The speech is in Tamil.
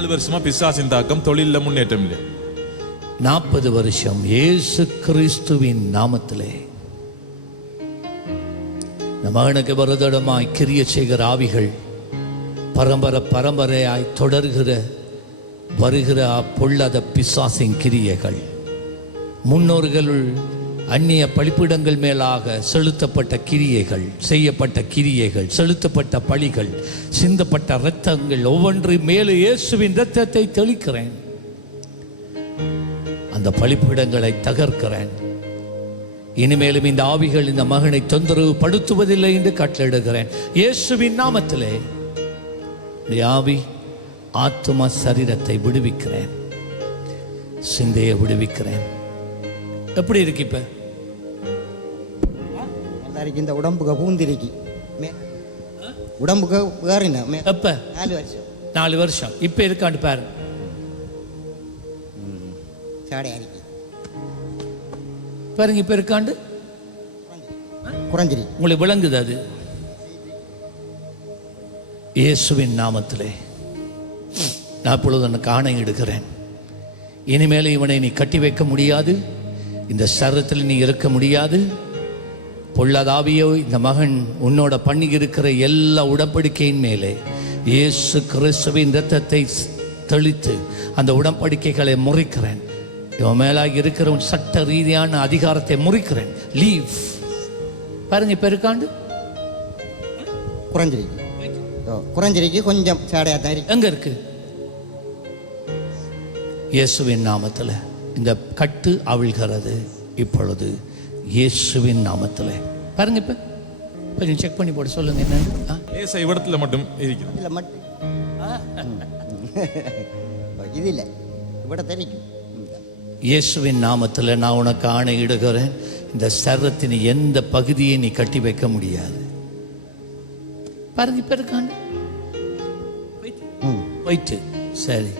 4 வருஷமா பிசாசின் தாக்கம், தொழில முன்னேற்றம் இல்லை. 40 வருஷம் இயேசு கிறிஸ்துவின் நாமத்திலே நம் மகனுக்கு வருடமாய் கிரிய செய்கிற ஆவிகள் பரம்பரையாய் தொடர்கிற வருகிற பொல்லாத பிசாசின் கிரியைகள், முன்னோர்கள் அந்நிய பலிபீடங்கள் மேலாக செலுத்தப்பட்ட கிரியைகள், செய்யப்பட்ட கிரியைகள், செலுத்தப்பட்ட பலிகள், சிந்தப்பட்ட இரத்தங்கள் ஒவ்வொன்று மேலே இயேசுவின் இரத்தத்தை தெளிக்கிறேன். அந்த பலிபீடங்களை தகர்க்கிறேன். இனிமேலும் இந்த ஆவிகள் இந்த மகனை தொந்தரவு படுத்துவதில்லை என்று கட்டளையிடுகிறேன் இயேசுவின் நாமத்திலே. ஆவி ஆத்தும சரீரத்தை விடுவிக்கிறேன், சிந்தையை விடுவிக்கிறேன். எப்படி இருக்கு இப்ப? இந்த உடம்புக்கு பூந்திருக்கு, உடம்புக்கு வேறின எப்ப 4 வருஷம் இப்ப இருக்காண்டு பாரு. பாருங்க இப்ப இருக்காண்டு குறைஞ்சிரி. உங்களுக்கு விளங்குது அது? இயேசுவின் நாமத்திலே நான் இப்பொழுது எனக்கு ஆணை எடுக்கிறேன். இனிமேல் இவனை நீ கட்டி வைக்க முடியாது, இந்த சரத்தில் நீ இருக்க முடியாது. பொல்லாதாவியோ இந்த மகன் உன்னோட பண்ணி இருக்கிற எல்லா உடன்படிக்கையின் மேலே இயேசு கிறிஸ்துவின் இரத்தத்தை தெளித்து அந்த உடன்படிக்கைகளை முறிக்கிறேன். இவன் மேலாக இருக்கிற சட்ட ரீதியான அதிகாரத்தை முறிக்கிறேன். லீவ். பாருங்க இப்ப இருக்காண்டு குறைஞ்சிரிக்கு கொஞ்சம் சாடையா தான் இருக்கு. எங்க இருக்கு? இயேசுவின் நாமத்தில் இந்த கட்டு அவிழ்கிறது இப்பொழுது இயேசுவின் நாமத்தில். பாருங்க இப்ப கொஞ்சம் செக் பண்ணி போட சொல்லுங்க. என்ன லேசா இவடத்துல மட்டும் இருக்குது, இல்ல மட்டும் இது இல்ல இவட தெரியும். இயேசுவின் நாமத்தில் நான் உனக்கு ஆணையிடுகிறேன், இந்த சரத்தின் எந்த பகுதியை நீ கட்டி வைக்க முடியாது. பாருங்க இப்ப இருக்காண்டு போயிட்டு சரி.